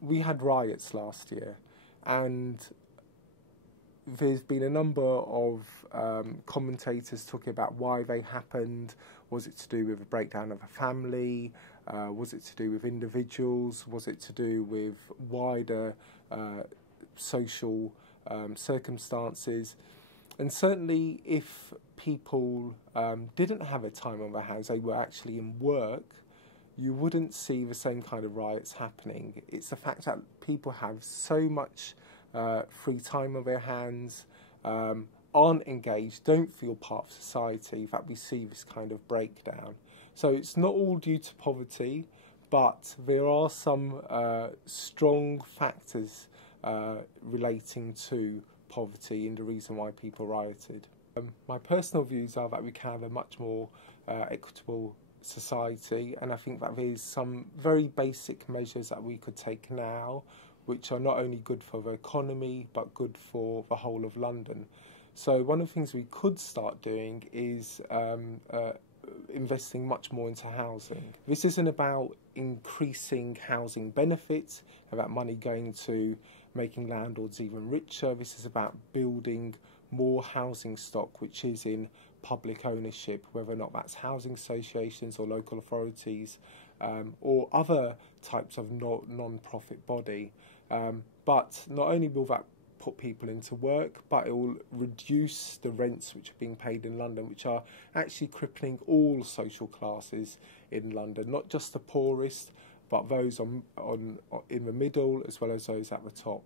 we had riots last year, and there's been a number of commentators talking about why they happened. Was it to do with a breakdown of a family? Was it to do with individuals? Was it to do with wider social circumstances? And certainly if people didn't have a time on their hands, they were actually in work, you wouldn't see the same kind of riots happening. It's the fact that people have so much free time on their hands, aren't engaged, don't feel part of society, that we see this kind of breakdown. So it's not all due to poverty, but there are some strong factors relating to poverty and the reason why people rioted. My personal views are that we can have a much more equitable society, and I think that there's some very basic measures that we could take now which are not only good for the economy but good for the whole of London. So one of the things we could start doing is investing much more into housing. This isn't about increasing housing benefits, about money going to making landlords even richer. This is about building more housing stock which is in public ownership, whether or not that's housing associations or local authorities or other types of non-profit body. But not only will that put people into work, but it will reduce the rents which are being paid in London, which are actually crippling all social classes in London, not just the poorest, but those in the middle as well as those at the top.